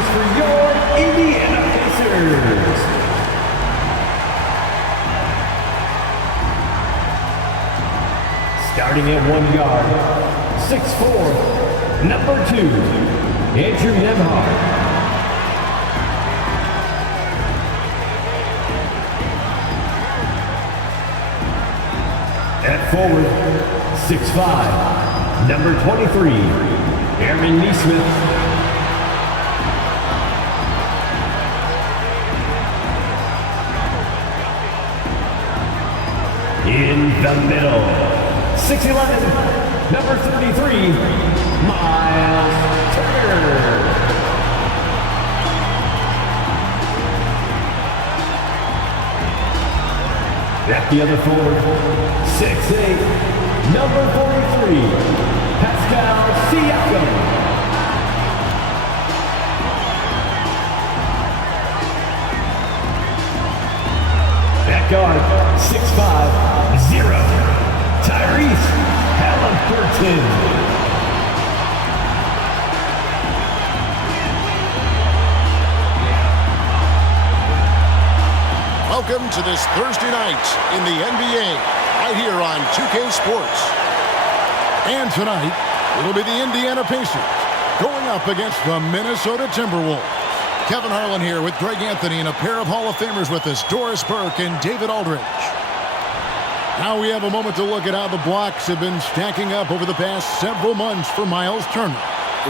starters for your Indiana Pacers. Starting at 1 yard, 6'4", number 2, Andrew Nemhard. At forward, 6'5", number 23, Aaron Neesmith. In the middle, 6'11", number 33, Miles Turner. At the other forward, 6'8", number 43, Pascal Siakam. At guard, 6'5", 0, Tyrese Halliburton. Welcome to this Thursday night in the NBA, right here on 2K Sports. And tonight, it'll be the Indiana Pacers going up against the Minnesota Timberwolves. Kevin Harlan here with Greg Anthony and a pair of Hall of Famers with us, Doris Burke and David Aldridge. Now we have a moment to look at how the blocks have been stacking up over the past several months for Miles Turner.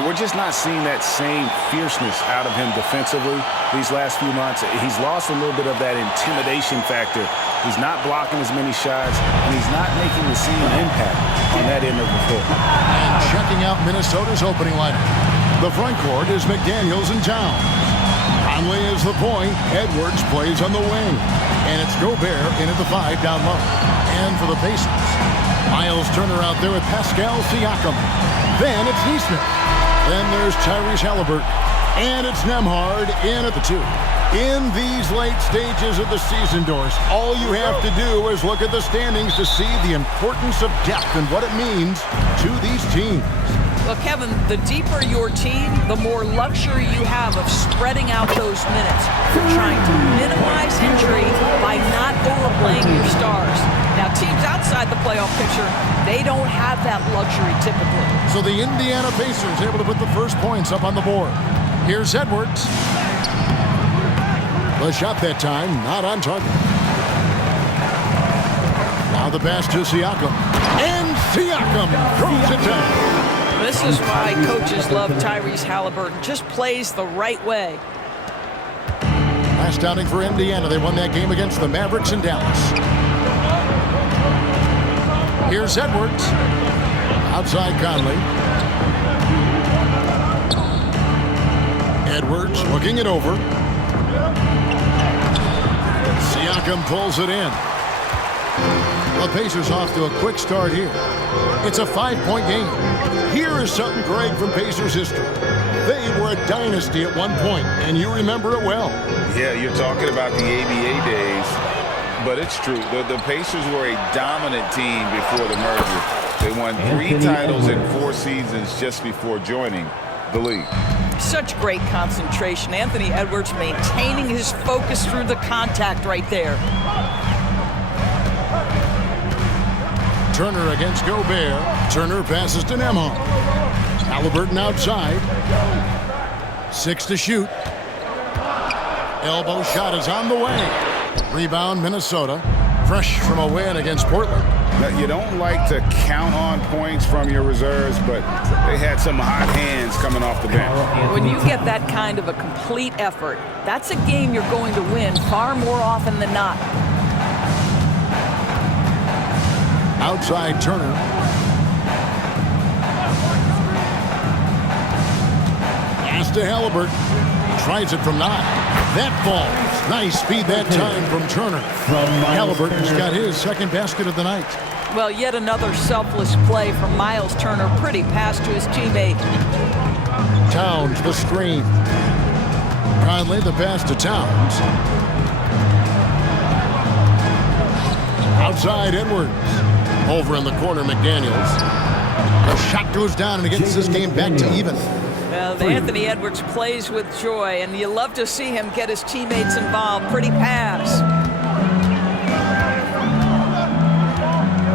We're just not seeing that same fierceness out of him defensively these last few months. He's lost a little bit of that intimidation factor. He's not blocking as many shots, and he's not making the same impact on that end of the floor. And checking out Minnesota's opening lineup. The front court is McDaniels and Towns. Conley is the point. Edwards plays on the wing. And it's Gobert in at the 5 down low. And for the Pacers, Miles Turner out there with Pascal Siakam. Then it's Neesmith. Then there's Tyrese Halliburton. And it's Nemhard in at the 2. In these late stages of the season, Doris, all you have to do is look at the standings to see the importance of depth and what it means to these teams. Well, Kevin, the deeper your team, the more luxury you have of spreading out those minutes. You're trying to minimize injury by not overplaying your stars. Now, teams outside the playoff picture, they don't have that luxury typically. So the Indiana Pacers able to put the first points up on the board. Here's Edwards. The shot that time, not on target. Now the pass to Siakam. And Siakam throws it down. This is why coaches love Tyrese Halliburton. Just plays the right way. Last outing for Indiana. They won that game against the Mavericks in Dallas. Here's Edwards. Outside Conley. Edwards looking it over. Siakam pulls it in. The Pacers off to a quick start here. It's a 5-point game. Here is something, Greg, from Pacers history. They were a dynasty at one point, and you remember it well. Yeah, you're talking about the ABA days, but it's true. The Pacers were a dominant team before the merger. They won 3 titles in 4 seasons just before joining the league. Such great concentration. Anthony Edwards maintaining his focus through the contact right there. Turner against Gobert. Turner passes to Nemhard. Halliburton outside. 6 to shoot. Elbow shot is on the way. Rebound Minnesota. Fresh from a win against Portland. Now, you don't like to count on points from your reserves, but they had some hot hands coming off the bench. When you get that kind of a complete effort, that's a game you're going to win far more often than not. Outside Turner. Pass to Halliburton. Tries it from 9. That falls. Nice speed that time from Turner. Halliburton's got his second basket of the night. Well, yet another selfless play from Miles Turner. Pretty pass to his teammate. Towns the screen. Conley the pass to Towns. Outside Edwards. Over in the corner, McDaniels. The shot goes down and it gets this game back to even. Well, Anthony Edwards plays with joy, and you love to see him get his teammates involved. Pretty pass.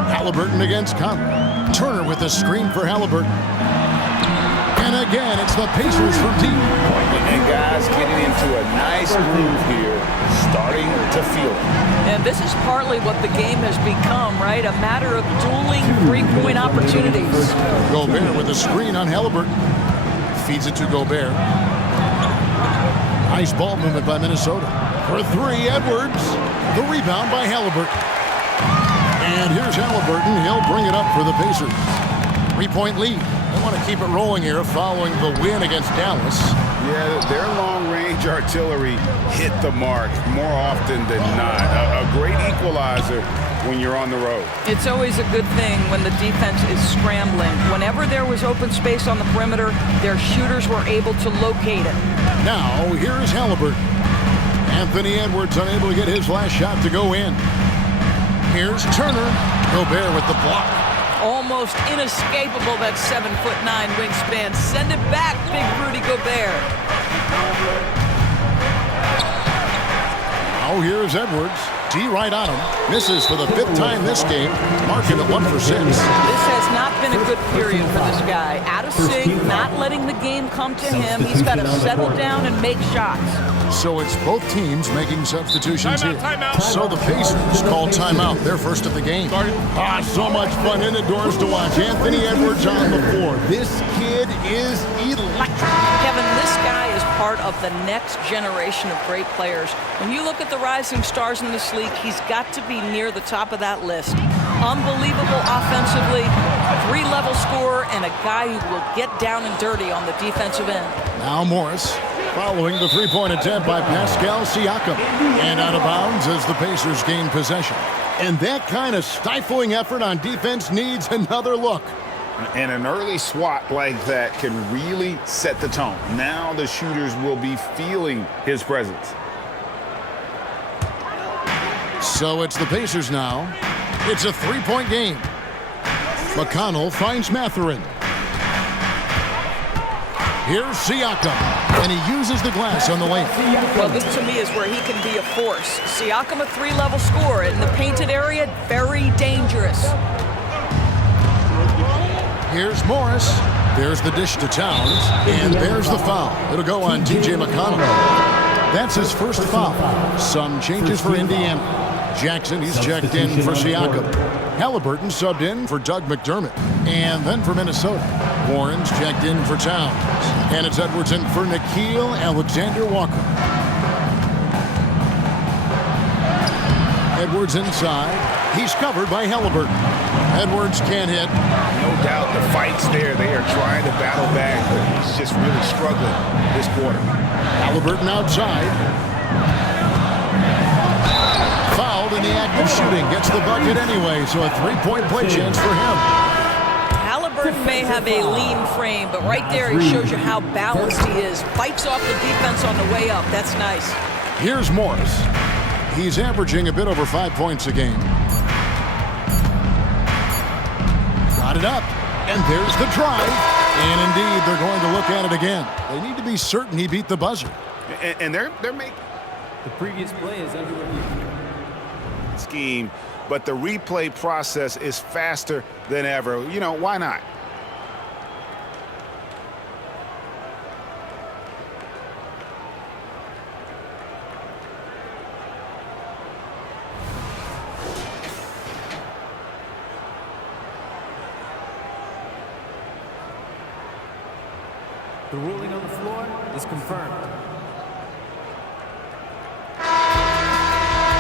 Halliburton against Conley. Turner with a screen for Halliburton. And again, it's the Pacers from deep. And guys getting into a nice groove here, starting to feel it. And this is partly what the game has become, right? A matter of dueling three-point opportunities. Gobert with a screen on Halliburton. Feeds it to Gobert. Nice ball movement by Minnesota. For three, Edwards. The rebound by Halliburton. And here's Halliburton. He'll bring it up for the Pacers. 3-point lead. They want to keep it rolling here following the win against Dallas. Yeah, their long-range artillery hit the mark more often than not. A great equalizer when you're on the road. It's always a good thing when the defense is scrambling. Whenever there was open space on the perimeter, their shooters were able to locate it. Now, here is Halliburton. Anthony Edwards unable to get his last shot to go in. Here's Turner. Gobert with the block. Almost inescapable, that 7'9" wingspan. Send it back, big Rudy Gobert. Now here's Edwards. D right on him. Misses for the 5th time this game. Marking at 1 for 6. This has not been a good period for this guy. Out of sync, not letting the game come to him. He's got to settle down and make shots. So it's both teams making substitutions here. So the Pacers call timeout. They're first of the game. So much fun in the doors to watch. Anthony Edwards on the floor. This kid is electric. Kevin, this guy is part of the next generation of great players. When you look at the rising stars in this league, he's got to be near the top of that list. Unbelievable offensively, 3-level scorer, and a guy who will get down and dirty on the defensive end. Now Morris following the 3-point attempt by Pascal Siakam. And out of bounds as the Pacers gain possession. And that kind of stifling effort on defense needs another look. And an early swat like that can really set the tone. Now the shooters will be feeling his presence. So it's the Pacers now. It's a 3-point game. McConnell finds Mathurin. Here's Siakam, and he uses the glass on the lane. Well, this to me is where he can be a force. Siakam, a 3-level scorer in the painted area, very dangerous. Here's Morris. There's the dish to Towns, and there's the foul. It'll go on T.J. McConnell. That's his first foul. Some changes for Indiana. Jackson, he's checked in for Siakam. Halliburton subbed in for Doug McDermott. And then for Minnesota, Warren's checked in for Towns. And it's Edwards in for Nickeil Alexander-Walker. Edwards inside. He's covered by Halliburton. Edwards can't hit. No doubt the fight's there. They are trying to battle back, but he's just really struggling this quarter. Halliburton outside. Fouled in the act of shooting. Gets the bucket anyway, so a 3-point play chance for him. Halliburton may have a lean frame, but right there he shows you how balanced he is. Fights off the defense on the way up. That's nice. Here's Morris. He's averaging a bit over 5 points a game. Got it up, and there's the drive. And indeed, they're going to look at it again. They need to be certain he beat the buzzer. And they're making The previous play is under review. scheme, but the replay process is faster than ever. You know, why not? The ruling on the floor is confirmed.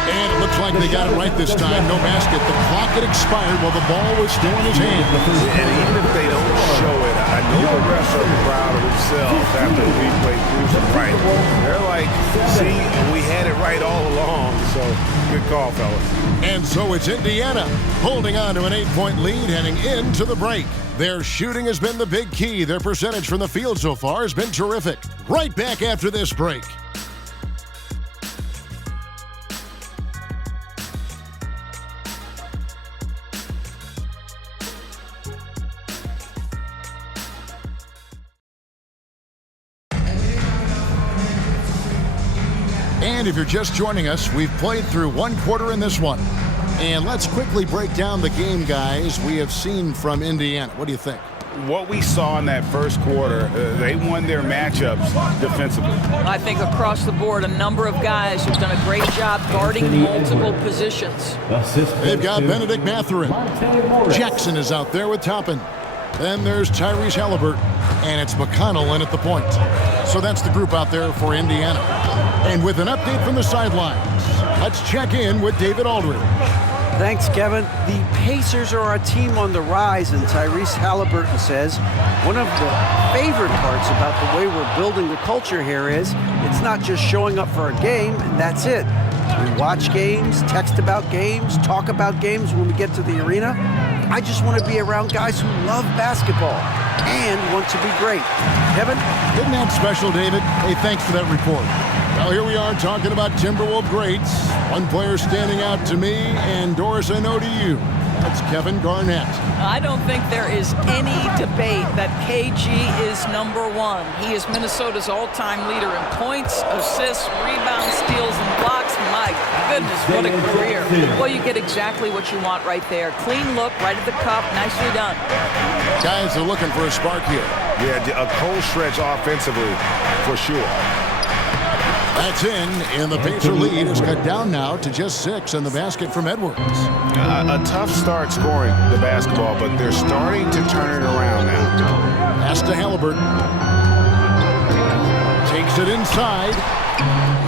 And it looks like they got it right this time. No basket. The clock had expired while the ball was still in his hand. And even if they don't show it, I know the refs are proud of themselves after the replay proves it right. They're like, see, we had it right all along. So good call, fellas. And so it's Indiana holding on to an 8-point lead heading into the break. Their shooting has been the big key. Their percentage from the field so far has been terrific. Right back after this break. And if you're just joining us, we've played through one quarter in this one. And let's quickly break down the game, guys, we have seen from Indiana. What do you think? What we saw in that first quarter, they won their matchups defensively. I think across the board, a number of guys have done a great job guarding multiple positions. They've got Benedict Mathurin. Jackson is out there with Toppin. Then there's Tyrese Halliburton, and it's McConnell in at the point. So that's the group out there for Indiana. And with an update from the sidelines, let's check in with David Aldridge. Thanks, Kevin. The Pacers are a team on the rise, and Tyrese Halliburton says one of the favorite parts about the way we're building the culture here is it's not just showing up for a game, and that's it. We watch games, text about games, talk about games when we get to the arena. I just want to be around guys who love basketball and want to be great. Kevin? Isn't that special, David? Hey, thanks for that report. Well, here we are talking about Timberwolves greats. One player standing out to me, and Doris, I know to you. That's Kevin Garnett. I don't think there is any debate that KG is number one. He is Minnesota's all-time leader in points, assists, rebounds, steals, and blocks. My goodness, what a career. Well, you get exactly what you want right there. Clean look, right at the cup, nicely done. Guys are looking for a spark here. Yeah, a cold stretch offensively, for sure. That's in, and the Pacer lead is cut down now to just 6 in the basket from Edwards. A tough start scoring the basketball, but they're starting to turn it around now. Pass to Halliburton. Takes it inside.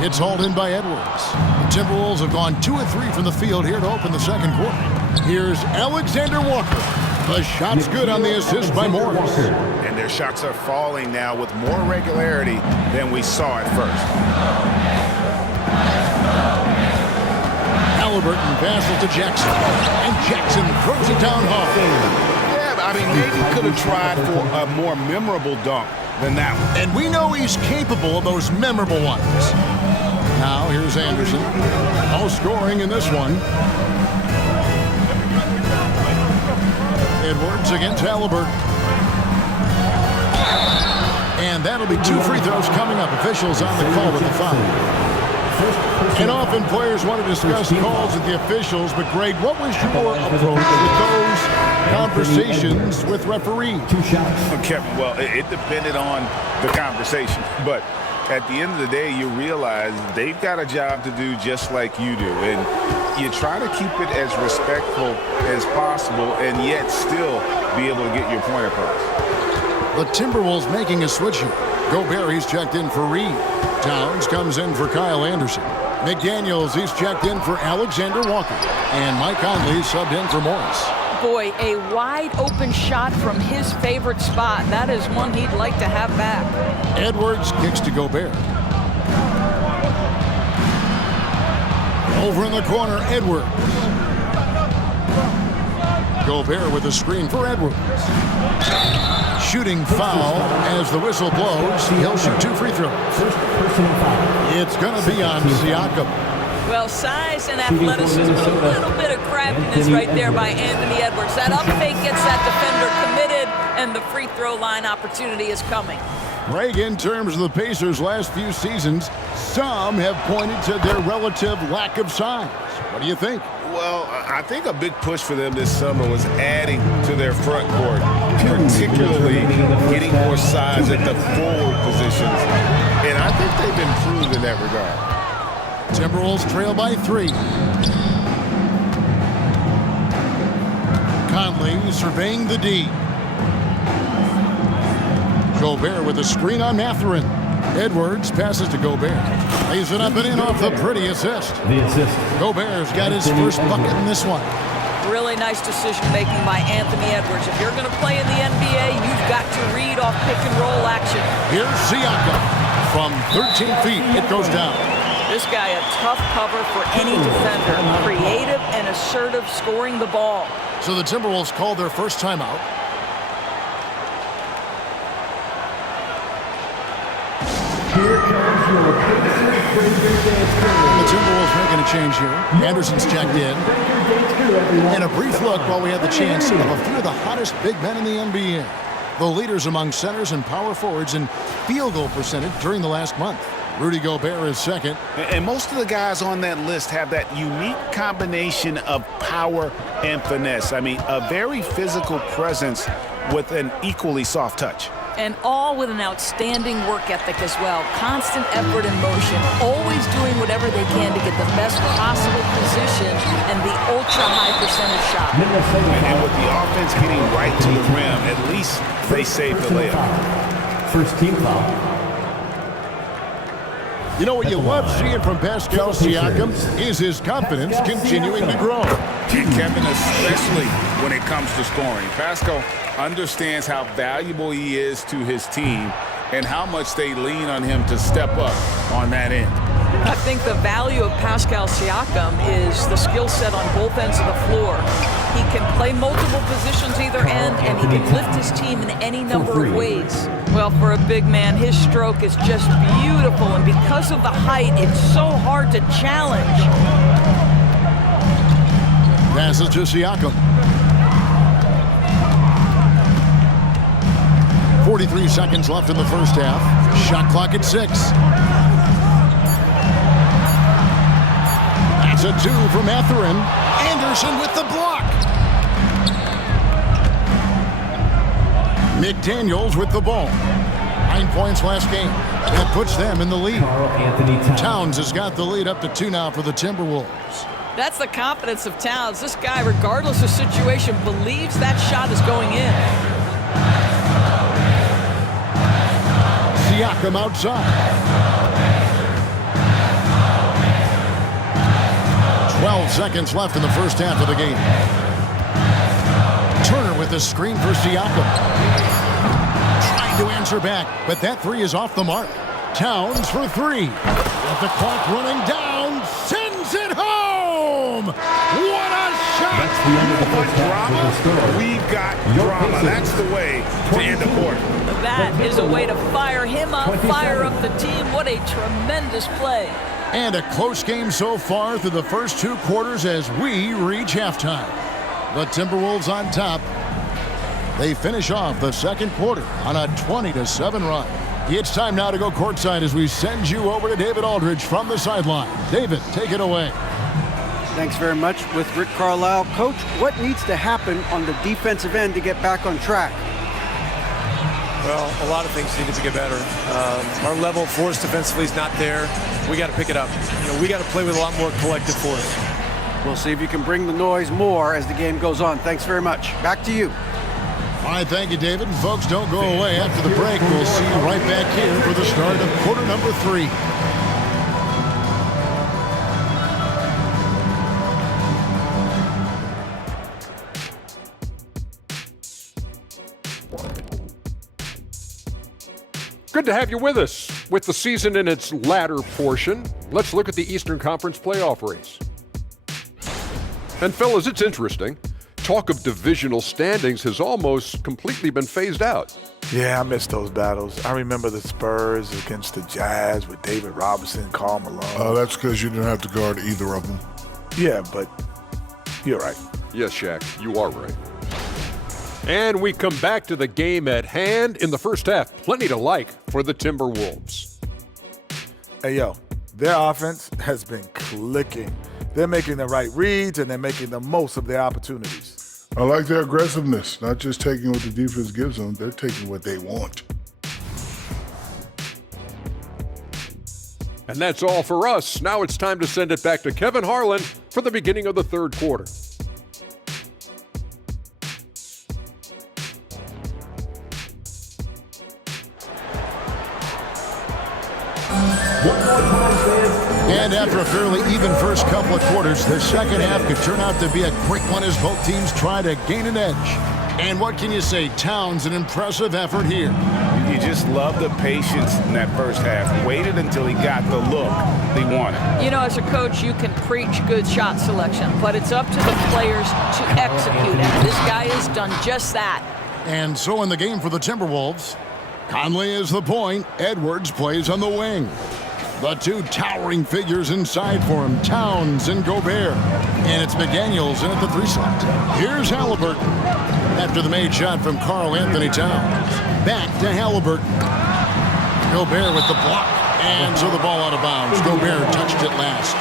It's hauled in by Edwards. The Timberwolves have gone 2 of 3 from the field here to open the second quarter. Here's Alexander Walker. The shot's good on the assist by Morris. And their shots are falling now with more regularity than we saw at first. Halliburton passes to Jackson. And Jackson throws it down hard. Yeah, I mean, maybe could have tried for a more memorable dunk than that one. And we know he's capable of those memorable ones. Now here's Anderson. No scoring in this one. Edwards against Halliburton. And that'll be 2 free throws coming up. Officials on the call with the foul. And often players want to discuss calls with the officials, but Greg, what was your approach with those conversations with referees? Okay, well, it depended on the conversation, but at the end of the day, you realize they've got a job to do just like you do, and you try to keep it as respectful as possible and yet still be able to get your point across. The Timberwolves making a switch here. Gobert, he's checked in for Reed. Towns comes in for Kyle Anderson. McDaniels, he's checked in for Alexander Walker. And Mike Conley subbed in for Morris. Boy, a wide open shot from his favorite spot. That is one he'd like to have back. Edwards kicks to Gobert. Over in the corner, Edwards. Gobert with a screen for Edwards. Shooting foul as the whistle blows. He'll shoot 2 free throws. It's going to be on Siakam. Well, size and athleticism, a little bit of craftiness right there by Anthony Edwards. That up fake gets that defender committed, and the free throw line opportunity is coming. Greg, in terms of the Pacers' last few seasons, some have pointed to their relative lack of size. What do you think? Well, I think a big push for them this summer was adding to their front court, particularly getting more size at the forward positions. And I think they've improved in that regard. Timberwolves trail by 3. Conley surveying the D. Gobert with a screen on Mathurin. Edwards passes to Gobert. Lays it up and in off the pretty assist. The assist. Gobert's got his first bucket in this one. Really nice decision-making by Anthony Edwards. If you're going to play in the NBA, you've got to read off pick-and-roll action. Here's Siakam. From 13 feet, it goes down. This guy a tough cover for any defender. Creative and assertive scoring the ball. So the Timberwolves called their first timeout. Here comes your The Timberwolves making a change here. Anderson's checked in. And a brief look while we had the chance of a few of the hottest big men in the NBA. The leaders among centers and power forwards in field goal percentage during the last month. Rudy Gobert is second. And most of the guys on that list have that unique combination of power and finesse. I mean, a very physical presence with an equally soft touch. And all with an outstanding work ethic as well. Constant effort and motion, always doing whatever they can to get the best possible position and the ultra-high percentage shot. And with the offense getting right to the rim, at least they saved the layup. First team foul. You know what you love seeing from Pascal Siakam is his confidence continuing to grow. And Kevin, especially when it comes to scoring. Pascal understands how valuable he is to his team and how much they lean on him to step up on that end. I think the value of Pascal Siakam is the skill set on both ends of the floor. He can play multiple positions either end, and he can lift his team in any number of ways. Well, for a big man, his stroke is just beautiful, and because of the height, it's so hard to challenge. Passes to Siakam. 43 seconds left in the first half. Shot clock at 6. That's a 2 from Etherin. Anderson with the block. McDaniels with the ball. 9 points last game. That puts them in the lead. Towns has got the lead up to 2 now for the Timberwolves. That's the confidence of Towns. This guy, regardless of situation, believes that shot is going in. Siakam outside. 12 seconds left in the first half of the game. Turner with a screen for Siakam. Trying to answer back, but that 3 is off the mark. Towns for 3. With the clock running down, sends it home! What a shot! That's the end of the What first half with the drama? score. We've got drama. That's the way to end the quarter. That is a way to fire him up, fire up the team. What a tremendous play. And a close game so far through the first 2 quarters as we reach halftime. The Timberwolves on top. They finish off the second quarter on a 20-7 run. It's time now to go courtside as we send you over to David Aldridge from the sideline. David, take it away. Thanks very much with Rick Carlisle. Coach, what needs to happen on the defensive end to get back on track? Well, a lot of things need to get better. Our level of force defensively is not there. We got to pick it up. We got to play with a lot more collective force. We'll see if you can bring the noise more as the game goes on. Thanks very much. Back to you. All right, thank you, David. And folks, don't go away. After the break, we'll see you right back here for the start of quarter number 3. Good to have you with us. With the season in its latter portion, let's look at the Eastern Conference playoff race. And fellas, it's interesting. Talk of divisional standings has almost completely been phased out. Yeah, I miss those battles. I remember the Spurs against the Jazz with David Robinson, Karl Malone. Oh, that's because you didn't have to guard either of them. Yeah, but you're right. Yes, Shaq, you are right. And we come back to the game at hand in the first half. Plenty to like for the Timberwolves. Hey, yo, their offense has been clicking. They're making the right reads, and they're making the most of their opportunities. I like their aggressiveness, not just taking what the defense gives them, they're taking what they want. And that's all for us. Now it's time to send it back to Kevin Harlan for the beginning of the third quarter. And after a fairly even first couple of quarters, the second half could turn out to be a quick one as both teams try to gain an edge. And what can you say? Towns, an impressive effort here. You just love the patience in that first half. Waited until he got the look he wanted. As a coach, you can preach good shot selection, but it's up to the players to execute, and this guy has done just that. And so in the game for the Timberwolves, Conley is the point. Edwards plays on the wing. The 2 towering figures inside for him, Towns and Gobert. And it's McDaniels in at the 3 slot. Here's Halliburton. After the made shot from Karl Anthony Towns. Back to Halliburton. Gobert with the block. And so the ball out of bounds. Gobert touched it last.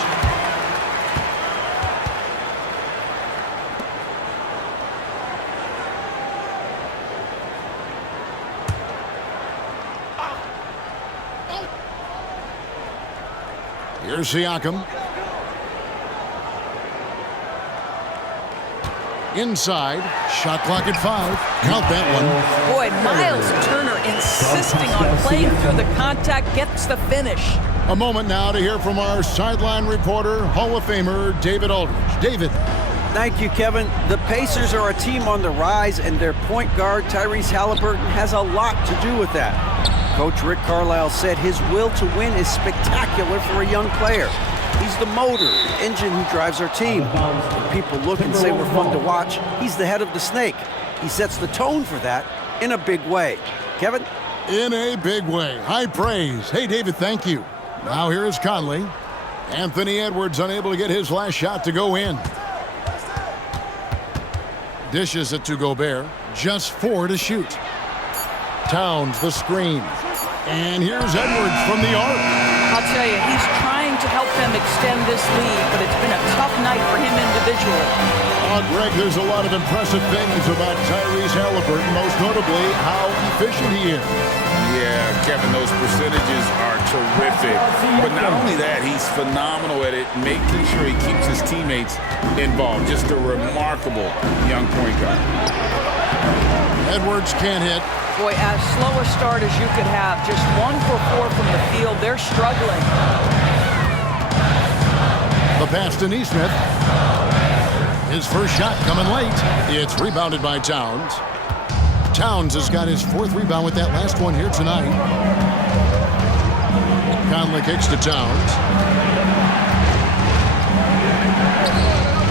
Here's Siakam. Inside. Shot clock at 5. Count that one. Boy, Miles Turner insisting on playing through the contact, gets the finish. A moment now to hear from our sideline reporter, Hall of Famer David Aldridge. David. Thank you, Kevin. The Pacers are a team on the rise, and their point guard, Tyrese Haliburton, has a lot to do with that. Coach Rick Carlisle said his will to win is spectacular for a young player. He's the motor, the engine who drives our team. When people look and say we're fun to watch, he's the head of the snake. He sets the tone for that in a big way. Kevin? In a big way. High praise. Hey, David, thank you. Now here is Conley. Anthony Edwards unable to get his last shot to go in. Dishes it to Gobert. Just 4 to shoot. Towns the screen. And here's Edwards from the arc. I'll tell you, he's trying to help them extend this lead, but it's been a tough night for him individually. Greg, there's a lot of impressive things about Tyrese Haliburton, most notably how efficient he is. Yeah, Kevin, those percentages are terrific. But not only that, he's phenomenal at it, making sure he keeps his teammates involved. Just a remarkable young point guard. Edwards can't hit. Boy, as slow a start as you could have. Just 1 for 4 from the field. They're struggling. The pass to Nesmith. His first shot coming late. It's rebounded by Towns. Towns has got his 4th rebound with that last one here tonight. Conley kicks to Towns.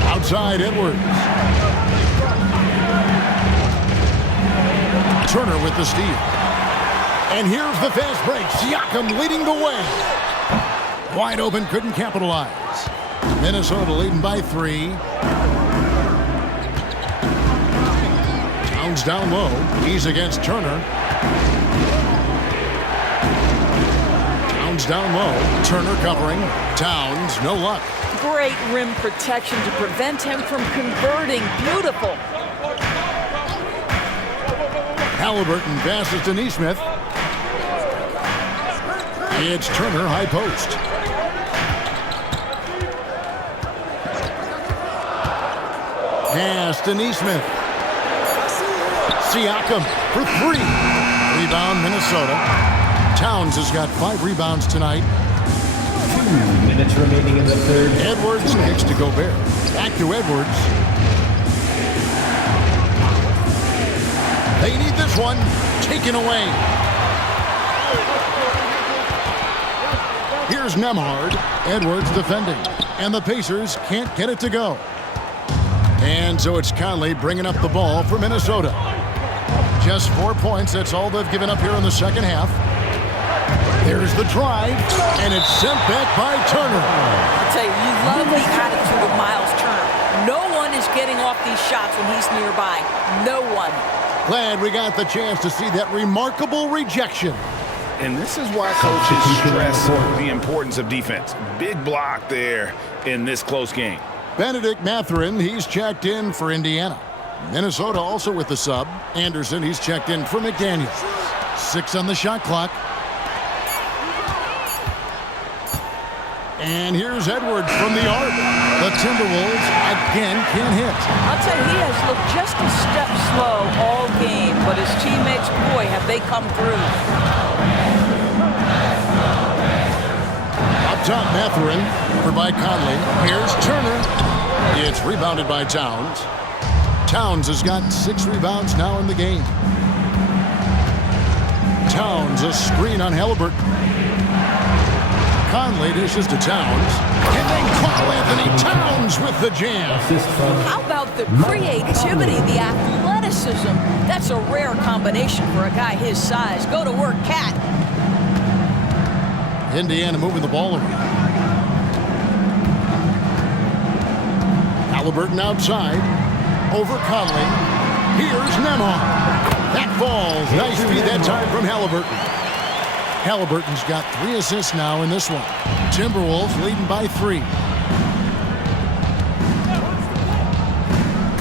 Outside Edwards. Turner with the steal. And here's the fast break. Siakam leading the way. Wide open, couldn't capitalize. Minnesota leading by 3. Towns down low. He's against Turner. Towns down low. Turner covering. Towns, no luck. Great rim protection to prevent him from converting. Beautiful. Haliburton passes to Nesmith. It's Turner, high post. Pass to Nesmith. Siakam for 3. Rebound, Minnesota. Towns has got 5 rebounds tonight. 2 minutes remaining in the third. Edwards kicks to Gobert. Back to Edwards. They need this one taken away. Here's Nembhard. Edwards defending. And the Pacers can't get it to go. And so it's Conley bringing up the ball for Minnesota. Just 4 points. That's all they've given up here in the second half. There's the drive. And it's sent back by Turner. I'll tell you, you love the attitude of Miles Turner. No one is getting off these shots when he's nearby. No one. Glad we got the chance to see that remarkable rejection. And this is why coaches stress the importance of defense. Big block there in this close game. Benedict Mathurin, he's checked in for Indiana. Minnesota also with the sub. Anderson, he's checked in for McDaniels. 6 on the shot clock. And here's Edwards from the arc. The Timberwolves again can't hit. I'll tell you, he has looked just a step slow all game, but his teammates, boy, have they come through. Up top, Mathurin, over by Conley. Here's Turner. It's rebounded by Towns. Towns has got 6 rebounds now in the game. Towns, a screen on Haliburton. Conley dishes to Towns. And then Karl Anthony Towns with the jam. How about the creativity, the athleticism? That's a rare combination for a guy his size. Go to work, Cat. Indiana moving the ball around. Haliburton outside. Over Conley. Here's Nembhard. That falls. Nice feed that time from Haliburton. Halliburton's got 3 assists now in this one. Timberwolves leading by 3.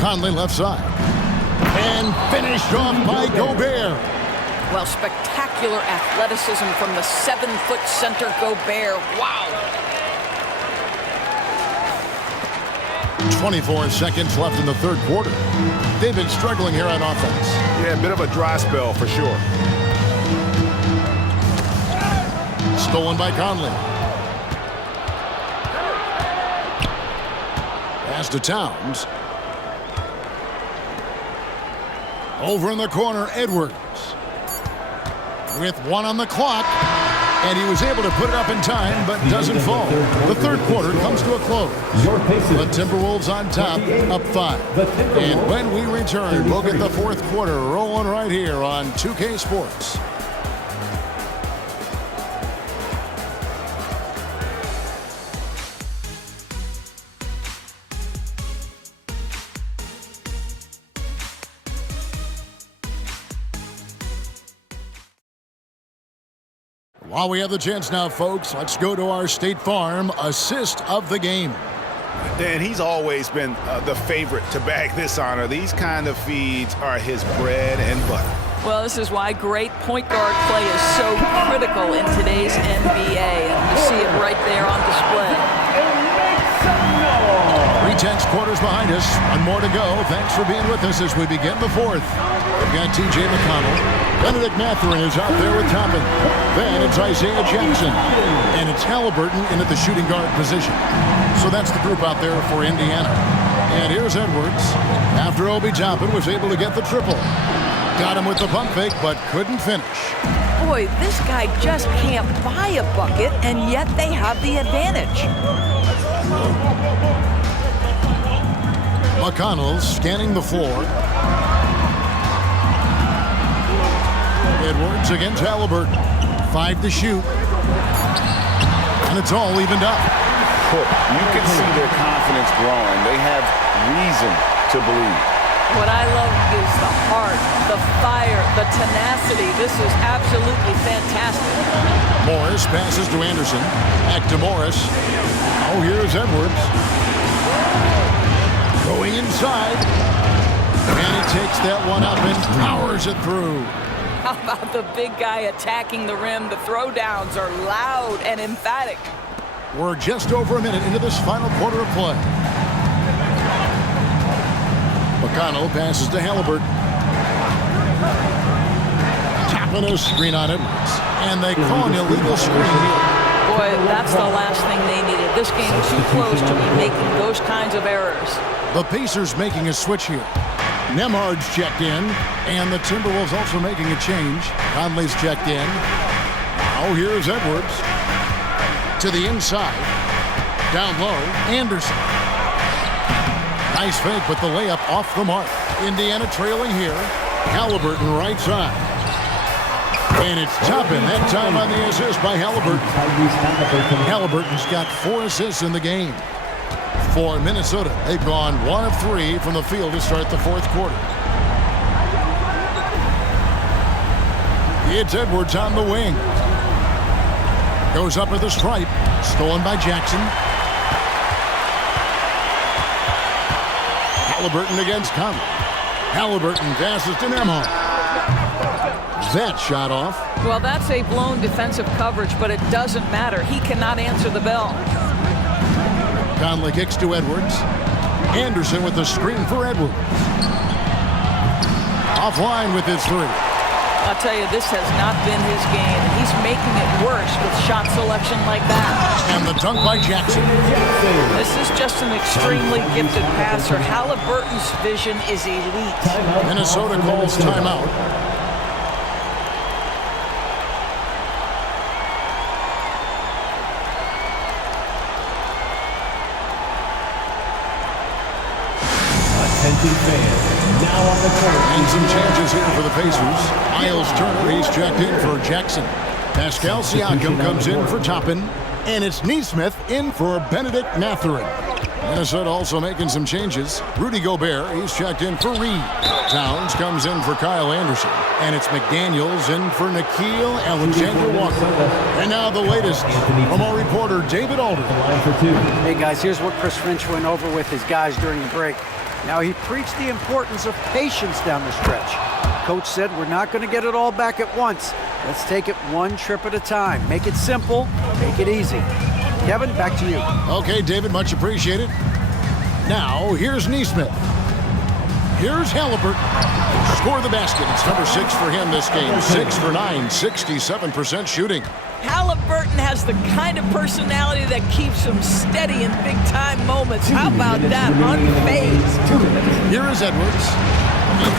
Conley left side. And finished off by Gobert. Well, spectacular athleticism from the 7-foot center Gobert. Wow. 24 seconds left in the third quarter. They've been struggling here on offense. Yeah, a bit of a dry spell for sure. Stolen by Conley. Pass to Towns. Over in the corner, Edwards. With 1 on the clock. And he was able to put it up in time, but doesn't fall. The third quarter comes to a close. The Timberwolves on top, up 5. And when we return, we'll get the fourth quarter rolling right here on 2K Sports. While we have the chance now, folks, let's go to our State Farm assist of the game. And he's always been the favorite to bag this honor. These kind of feeds are his bread and butter. Well, this is why great point guard play is so critical in today's NBA. And you see it right there on display. 3/10 quarters behind us. 1 more to go. Thanks for being with us as we begin the fourth. We've got T.J. McConnell. Benedict Mathurin is out there with Toppin. Then it's Isaiah Jackson. And it's Halliburton in at the shooting guard position. So that's the group out there for Indiana. And here's Edwards. After Obi Toppin was able to get the triple. Got him with the pump fake, but couldn't finish. Boy, this guy just can't buy a bucket, and yet they have the advantage. McConnell scanning the floor. Edwards against Halliburton. 5 to shoot. And it's all evened up. You can see their confidence growing. They have reason to believe. What I love is the heart, the fire, the tenacity. This is absolutely fantastic. Morris passes to Anderson. Back to Morris. Oh, here's Edwards. Going inside. And he takes that one up and powers it through. How about the big guy attacking the rim? The throwdowns are loud and emphatic. We're just over a minute into this final quarter of play. McConnell passes to Halliburton. Tapping a screen on Edwards. And they call an illegal screen here. Boy, that's the last thing they needed. This game too close to be making those kinds of errors. The Pacers making a switch here. Nemhard's checked in, and the Timberwolves also making a change. Conley's checked in. Now here's Edwards. To the inside. Down low, Anderson. Nice fake, but the layup off the mark. Indiana trailing here. Halliburton right side. And it's Toppin that time on the assist by Halliburton. Halliburton's got 4 assists in the game. For Minnesota, they've gone 1 of 3 from the field to start the fourth quarter. It's Edwards on the wing. Goes up at the stripe. Stolen by Jackson. Halliburton against Conley. Halliburton passes to Nemhard. That shot off. Well, that's a blown defensive coverage, but it doesn't matter. He cannot answer the bell. Conley kicks to Edwards. Anderson with the screen for Edwards. Offline with his 3. I'll tell you, this has not been his game. He's making it worse with shot selection like that. And the dunk by Jackson. This is just an extremely gifted passer. Halliburton's vision is elite. Minnesota calls timeout. Now on the court. And some changes here for the Pacers. Miles Turner, he's checked in for Jackson. Pascal Siakam comes in for Toppin. And it's Neesmith in for Benedict Mathurin. Minnesota also making some changes. Rudy Gobert, he's checked in for Reed. Towns comes in for Kyle Anderson. And it's McDaniels in for Nickeil Alexander-Walker. And now the latest from our reporter, David Aldridge. Hey, guys, here's what Chris Finch went over with his guys during the break. Now, he preached the importance of patience down the stretch. Coach said, we're not going to get it all back at once. Let's take it one trip at a time. Make it simple, make it easy. Kevin, back to you. Okay, David, much appreciated. Now, here's Neesmith. Here's Halliburton. Score the basket. It's number 6 for him this game. 6 for 9, 67% shooting. Halliburton has the kind of personality that keeps him steady in big-time moments. How about that? Unfazed. Here is Edwards.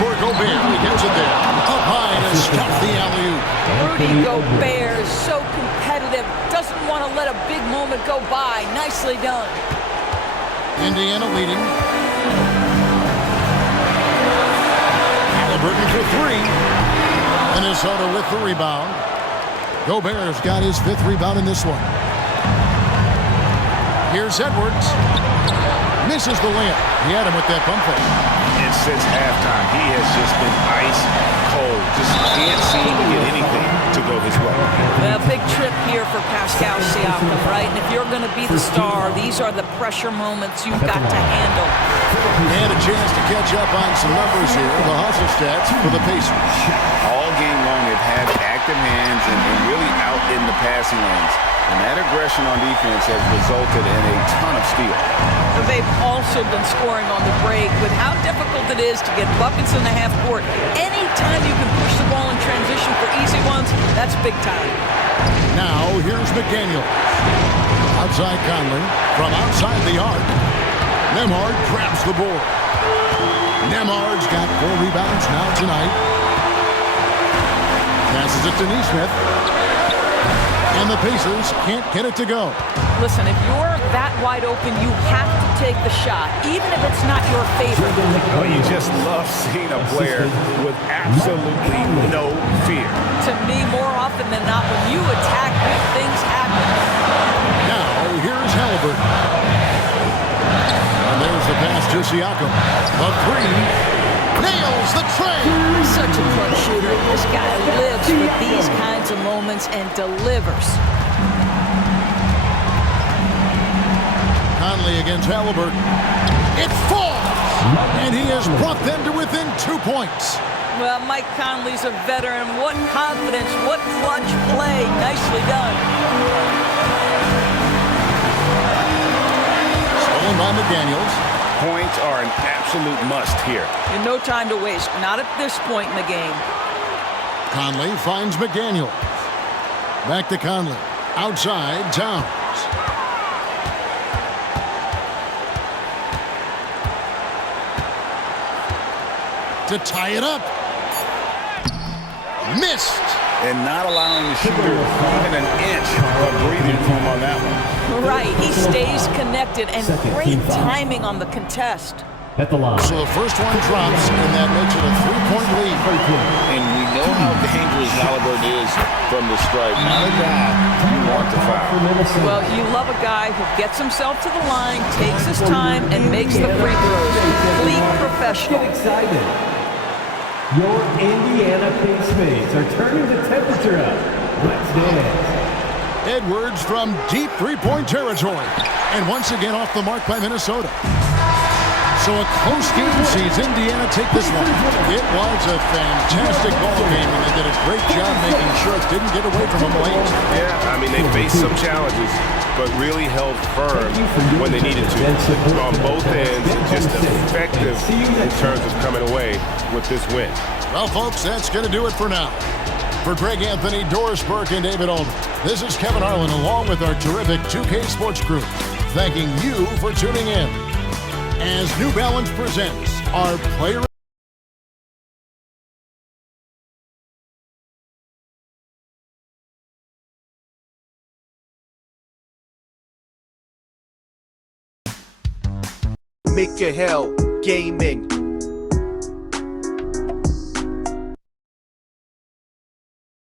For Gobert, he gets it there. Up high to stop the alley-oop. Rudy Gobert is so competitive. Doesn't want to let a big moment go by. Nicely done. Indiana leading. Halliburton for 3. Minnesota with the rebound. Gobert's got his 5th rebound in this one. Here's Edwards. Misses the layup. He had him with that bump fake. And since halftime, he has just been ice cold. Just can't seem to get anything to go his way. A big trip here for Pascal Siakam, right? And if you're going to be the star, these are the pressure moments you've got to handle. And a chance to catch up on some numbers here. The hustle stats for the Pacers. All game long, they've had active hands and really out in the passing lanes. And that aggression on defense has resulted in a ton of steals. They've also been scoring on the break with how difficult it is to get buckets in the half court. Anytime you can push the ball in transition for easy ones, that's big time. Now, here's McDaniel. Outside Conley from outside the arc. Nembhard grabs the board. Nembhard's got 4 rebounds now tonight. Passes it to Neesmith. And the Pacers can't get it to go. Listen, if you're that wide open, you have to take the shot, even if it's not your favorite. Well, you just love seeing a player with absolutely no fear. To me, more often than not, when you attack, big things happen. Now, here's Halliburton. And there's the pass to Siakam. A 3. Nails the tray. Such a clutch shooter. This guy lives with these kinds of moments and delivers. Conley against Halliburton. It falls! And he has brought them to within 2 points. Well, Mike Conley's a veteran. What confidence, what clutch play. Nicely done. Stolen by McDaniels. Points are an absolute must here. And no time to waste. Not at this point in the game. Conley finds McDaniel. Back to Conley. Outside, Towns. To tie it up. Missed. And not allowing the shooter even an inch of breathing room on that one. Right, he stays connected and great timing on the contest. At the line. So the first one drops, and that makes it a 3-point lead. And we know how dangerous Halliburton is from the stripe. Not a guy you want to foul. Well, you love a guy who gets himself to the line, takes his time, and makes the free throws. Complete professional. Get excited. Your Indiana Pacers are turning the temperature up. Let's dance. Edwards from deep 3-point territory. And once again off the mark by Minnesota. So a close game sees Indiana take this one. It was a fantastic ball game, and they did a great job making sure it didn't get away from them late. Yeah, I mean, they faced some challenges, but really held firm when they needed to. On both ends, and just effective in terms of coming away with this win. Well, folks, that's going to do it for now. For Greg Anthony, Doris Burke, and David Aldridge, this is Kevin Harlan along with our terrific 2K Sports crew, thanking you for tuning in. As New Balance presents our player Make your hell gaming